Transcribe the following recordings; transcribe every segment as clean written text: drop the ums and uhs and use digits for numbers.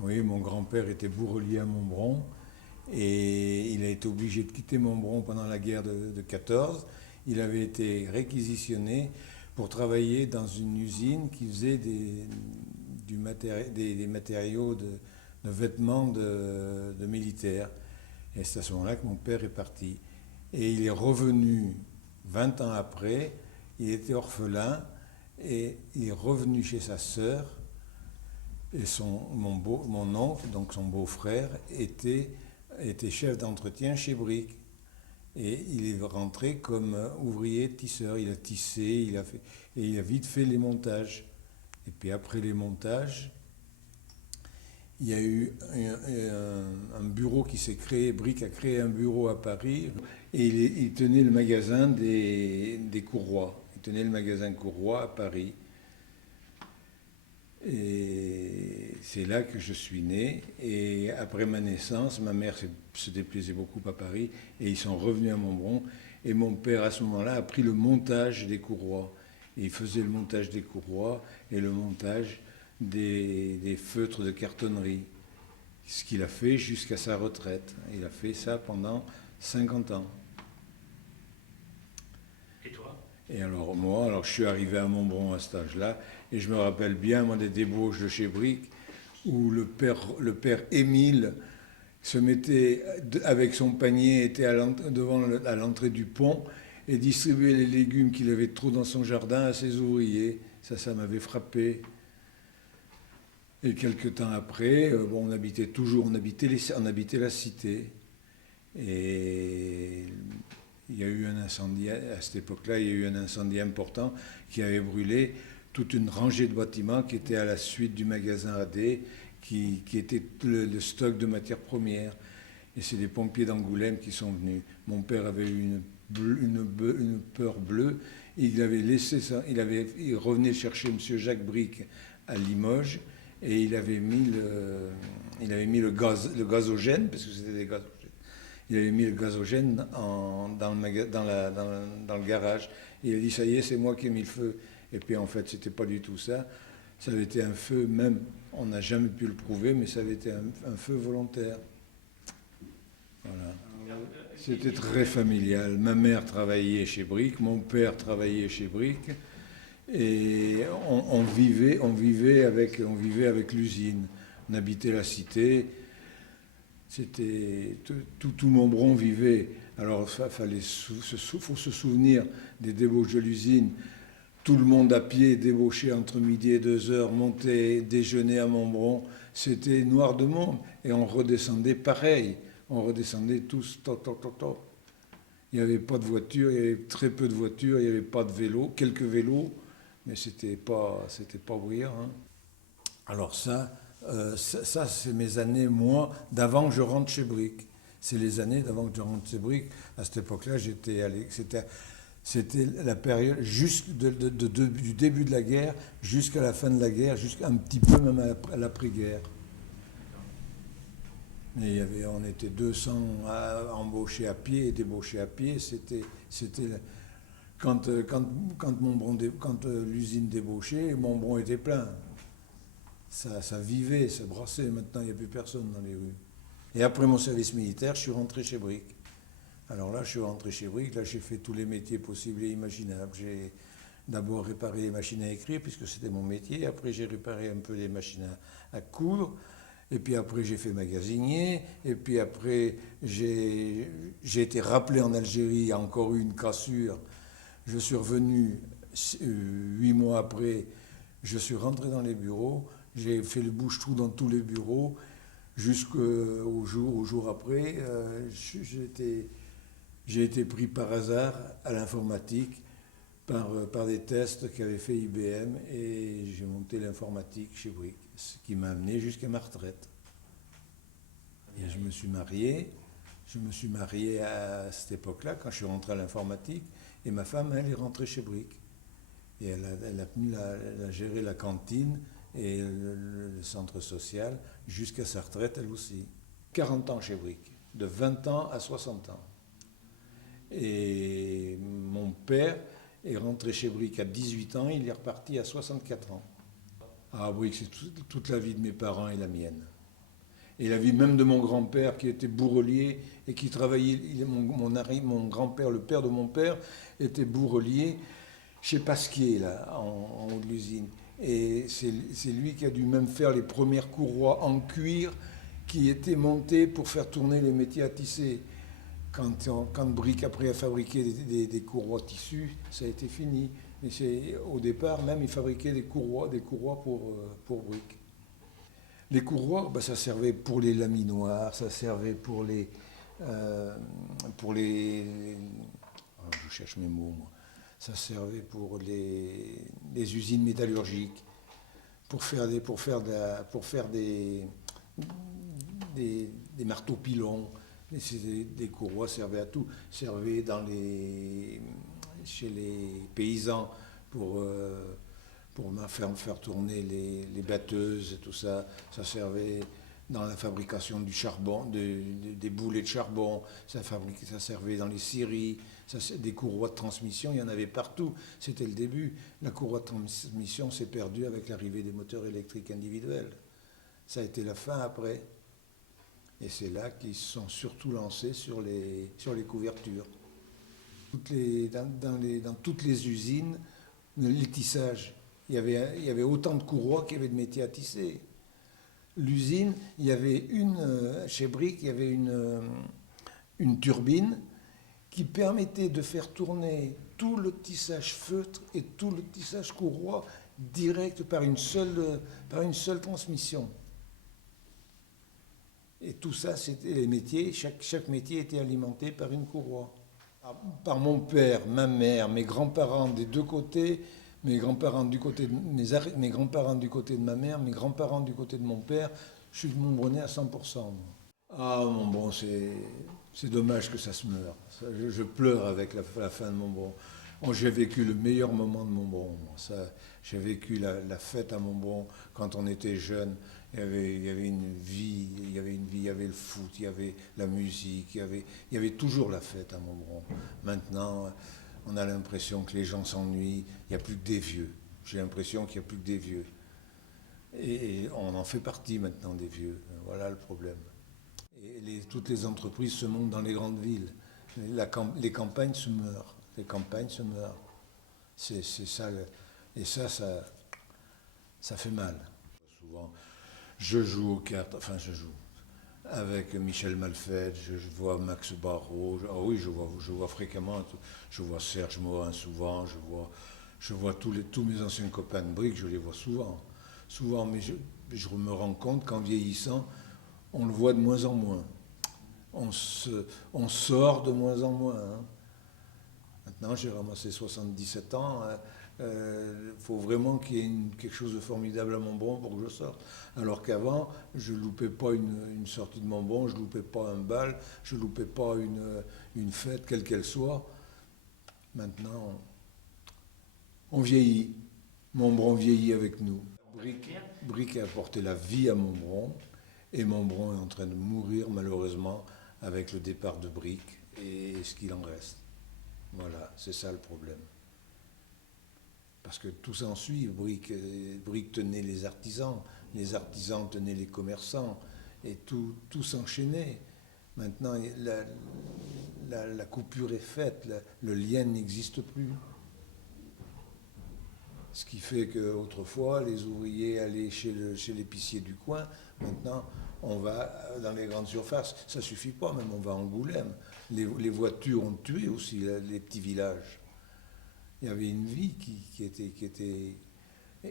Oui, mon grand-père était bourrelier à Montbron et il a été obligé de quitter Montbron pendant la guerre de 14. Il avait été réquisitionné pour travailler dans une usine qui faisait des matériaux de vêtements de militaires. Et c'est à ce moment-là que mon père est parti. Et il est revenu 20 ans après, il était orphelin et il est revenu chez sa sœur. Et mon oncle, donc son beau-frère, était chef d'entretien chez Brick. Et il est rentré comme ouvrier tisseur. Il a tissé, et il a vite fait les montages. Et puis après les montages, il y a eu un bureau qui s'est créé. Brick a créé un bureau à Paris et il tenait le magasin des Courroies. Il tenait le magasin Courroies à Paris. Et c'est là que je suis né. Et après ma naissance, ma mère se déplaisait beaucoup à Paris et ils sont revenus à Montbron. Et mon père, à ce moment-là, a pris le montage des courroies. Et il faisait le montage des courroies et le montage des feutres de cartonnerie. Ce qu'il a fait jusqu'à sa retraite. Il a fait ça pendant 50 ans. Et toi? Et alors moi, je suis arrivé à Montbron à cet âge-là, et je me rappelle bien, moi, des débauches de chez Brick, où le père Émile se mettait avec son panier, était à l'entrée du pont, et distribuait les légumes qu'il avait trop dans son jardin à ses ouvriers. Ça m'avait frappé. Et quelques temps après, bon, on habitait la cité. Et il y a eu un incendie, à cette époque-là, il y a eu un incendie important qui avait brûlé toute une rangée de bâtiments qui était à la suite du magasin AD, qui était le stock de matières premières. Et c'est des pompiers d'Angoulême qui sont venus. Mon père avait eu une peur bleue. Il avait laissé ça, il revenait chercher M. Jacques Bric à Limoges et il avait mis le gazogène, parce que c'était des gazogènes. Il avait mis le gazogène dans le garage. Et il a dit, ça y est, c'est moi qui ai mis le feu. Et puis en fait, c'était pas du tout ça. Ça avait été un feu, même, on n'a jamais pu le prouver, mais ça avait été un feu volontaire. Voilà. C'était très familial. Ma mère travaillait chez Brick, mon père travaillait chez Brick, et on vivait avec l'usine. On habitait la cité. C'était tout Montbron vivait. Alors, faut se souvenir des débauches de l'usine. Tout le monde à pied débauchait entre midi et 2 heures, montait déjeuner à Montbron. C'était noir de monde. Et on redescendait pareil. On redescendait tous, toc, toc, toc, toc. Il n'y avait pas de voiture, il y avait très peu de voitures, il n'y avait pas de vélos, quelques vélos, mais c'était pas bruyant, hein. Alors ça c'est mes années, moi, d'avant que je rentre chez Brick. C'est les années d'avant que je rentre chez Brick. À cette époque-là, c'était la période du début de la guerre jusqu'à la fin de la guerre, jusqu'à un petit peu même à l'après-guerre. Et on était 200 embauchés à pied et débauchés à pied. C'était quand l'usine débauchait, Montbron était plein. Ça vivait, ça brassait. Maintenant, il n'y a plus personne dans les rues. Et après mon service militaire, je suis rentré chez Brick. Alors là, je suis rentré chez Brick. Là, j'ai fait tous les métiers possibles et imaginables. J'ai d'abord réparé les machines à écrire, puisque c'était mon métier. Après, j'ai réparé un peu les machines à coudre. Et puis après, j'ai fait magasinier. Et puis après, j'ai été rappelé en Algérie. Il y a encore eu une cassure. Je suis revenu 8 mois après. Je suis rentré dans les bureaux. J'ai fait le bouche-trou dans tous les bureaux. Jusqu'au jour après, j'ai été pris par hasard à l'informatique par des tests qu'avait fait IBM et j'ai monté l'informatique chez Brick, ce qui m'a amené jusqu'à ma retraite. Et je me suis marié. Je me suis marié à cette époque-là, quand je suis rentré à l'informatique, et ma femme, elle est rentrée chez Brick. Et elle a géré la cantine et le centre social jusqu'à sa retraite, elle aussi. 40 ans chez Brick, de 20 ans à 60 ans. Et mon père est rentré chez Brick à 18 ans, il est reparti à 64 ans. Ah, Brick, c'est toute la vie de mes parents et la mienne. Et la vie même de mon grand-père qui était bourrelier et qui travaillait, mon grand-père, le père de mon père, était bourrelier chez Pasquier, là, en haut de l'usine. Et c'est lui qui a dû même faire les premières courroies en cuir qui étaient montées pour faire tourner les métiers à tisser. Quand Brick après a fabriqué des courroies tissus, ça a été fini. Mais au départ, même, il fabriquait des courroies pour Brick. Les courroies, bah, ça servait pour les laminoirs, ça servait pour les... je cherche mes mots, moi. Ça servait pour les usines métallurgiques, pour faire des marteaux pilons. Des courroies servaient à tout. Servaient chez les paysans pour faire tourner les batteuses et tout ça. Ça servait dans la fabrication du charbon, des boulets de charbon. Ça servait dans les scieries. Des courroies de transmission, il y en avait partout. C'était le début. La courroie de transmission s'est perdue avec l'arrivée des moteurs électriques individuels. Ça a été la fin après. Et c'est là qu'ils se sont surtout lancés sur les couvertures. Dans toutes les usines, les tissages, il y avait autant de courroies qu'il y avait de métiers à tisser. L'usine, il y avait chez Brick, il y avait une turbine qui permettait de faire tourner tout le tissage feutre et tout le tissage courroie direct par une seule transmission. Et tout ça, c'était les métiers, chaque métier était alimenté par une courroie. Par mon père, ma mère, mes grands-parents des deux côtés, mes grands-parents du côté de mes grands-parents du côté de ma mère, mes grands-parents du côté de mon père, je suis Montbronais à 100%. Moi. Ah, Montbron, c'est dommage que ça se meure. Je pleure avec la fin de Montbron. Bon, j'ai vécu le meilleur moment de Montbron. J'ai vécu la fête à Montbron quand on était jeune. Il y avait une vie, il y avait le foot, il y avait la musique, il y avait toujours la fête à Montbron. Maintenant, on a l'impression que les gens s'ennuient, il n'y a plus que des vieux. J'ai l'impression qu'il n'y a plus que des vieux. Et on en fait partie maintenant des vieux. Voilà le problème. Et toutes les entreprises se montent dans les grandes villes. Les campagnes se meurent. Les campagnes se meurent. C'est ça. Et ça fait mal. Souvent, je joue aux cartes, enfin je joue avec Michel Malfait, je vois Max Barrault, ah oui, je vois fréquemment, je vois Serge Morin souvent, je vois tous mes anciens copains de briques, je les vois souvent, mais je me rends compte qu'en vieillissant, on le voit de moins en moins. On sort de moins en moins. Hein. Maintenant, j'ai ramassé 77 ans. Faut vraiment qu'il y ait quelque chose de formidable à Montbron pour que je sorte. Alors qu'avant, je ne loupais pas une sortie de Montbron, je ne loupais pas un bal, je ne loupais pas une fête, quelle qu'elle soit. Maintenant, on vieillit. Montbron vieillit avec nous. Brick a apporté la vie à Montbron, et Montbron est en train de mourir malheureusement avec le départ de Brick et ce qu'il en reste. Voilà, c'est ça le problème. Parce que tout s'ensuit, Brick tenait les artisans tenaient les commerçants, et tout s'enchaînait. Maintenant, la coupure est faite, le lien n'existe plus. Ce qui fait qu'autrefois, les ouvriers allaient chez l'épicier du coin. Maintenant, on va dans les grandes surfaces. Ça ne suffit pas, même on va à Angoulême. Les voitures ont tué aussi les petits villages. Il y avait une vie qui était...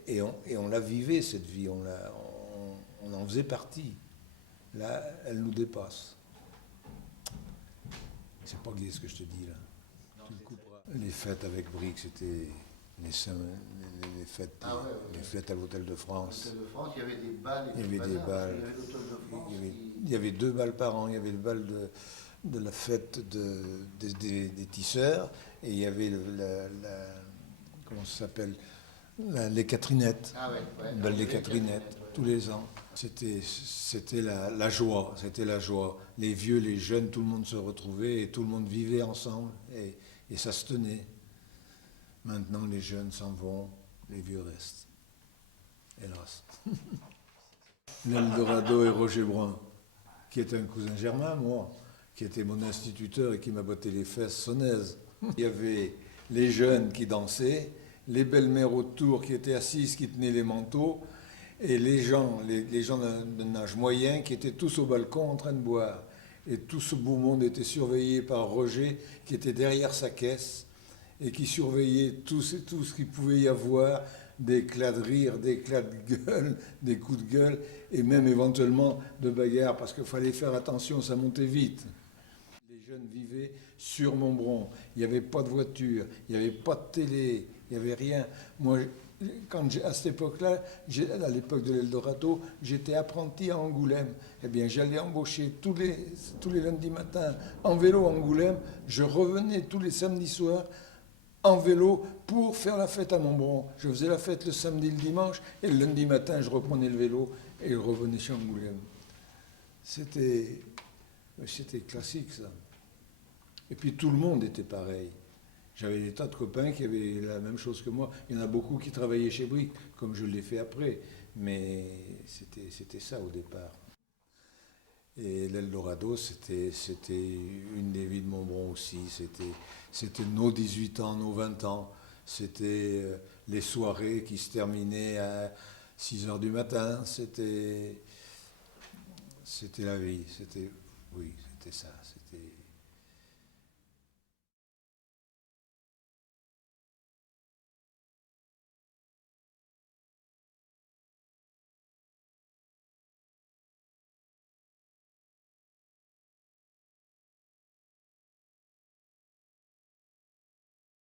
Et on la vivait, cette vie. On en faisait partie. Là, elle nous dépasse. C'est pas gai ce que je te dis, là. Non, Tu le couperas. Les fêtes avec Brick, c'était... Les fêtes, ah ouais, les fêtes à l'Hôtel de France. À l'Hôtel de France, il y avait des balles. Il y avait des balles. Il y avait l'Hôtel de France. Il y avait 2 balles par an. Il y avait le bal de la fête des tisseurs, et il y avait comment ça s'appelle, les Catherinettes. Ah ouais, ouais. Le bal des Catherinettes, tous les ans. C'était la joie, c'était la joie. Les vieux, les jeunes, tout le monde se retrouvait et tout le monde vivait ensemble, et ça se tenait. Maintenant, les jeunes s'en vont, les vieux restent. Hélas. L'Eldorado et Roger Brun. qui était un cousin germain, moi, qui était mon instituteur et qui m'a botté les fesses sonnaises. Il y avait les jeunes qui dansaient, les belles-mères autour qui étaient assises, qui tenaient les manteaux, et les gens d'un âge moyen qui étaient tous au balcon en train de boire. Et tout ce beau monde était surveillé par Roger, qui était derrière sa caisse, et qui surveillait tout ce qu'il pouvait y avoir, des éclats de rire, des éclats de gueule, des coups de gueule, et même éventuellement de bagarres, parce qu'il fallait faire attention, ça montait vite. Les jeunes vivaient sur Montbron, il n'y avait pas de voiture, il n'y avait pas de télé, il n'y avait rien. Moi, à cette époque-là, à l'époque de l'Eldorado, j'étais apprenti à Angoulême. Eh bien, j'allais embaucher tous les lundis matins en vélo à Angoulême. Je revenais tous les samedis soirs en vélo pour faire la fête à Montbron. Je faisais la fête le samedi et le dimanche, et le lundi matin, je reprenais le vélo et je revenais chez Angoulême. C'était classique, ça. Et puis tout le monde était pareil. J'avais des tas de copains qui avaient la même chose que moi. Il y en a beaucoup qui travaillaient chez Brick, comme je l'ai fait après. Mais c'était ça au départ. Et l'Eldorado, c'était une des vies de Montbron aussi. C'était nos 18 ans, nos 20 ans. C'était les soirées qui se terminaient à 6 heures du matin. C'était la vie. Oui, c'était ça.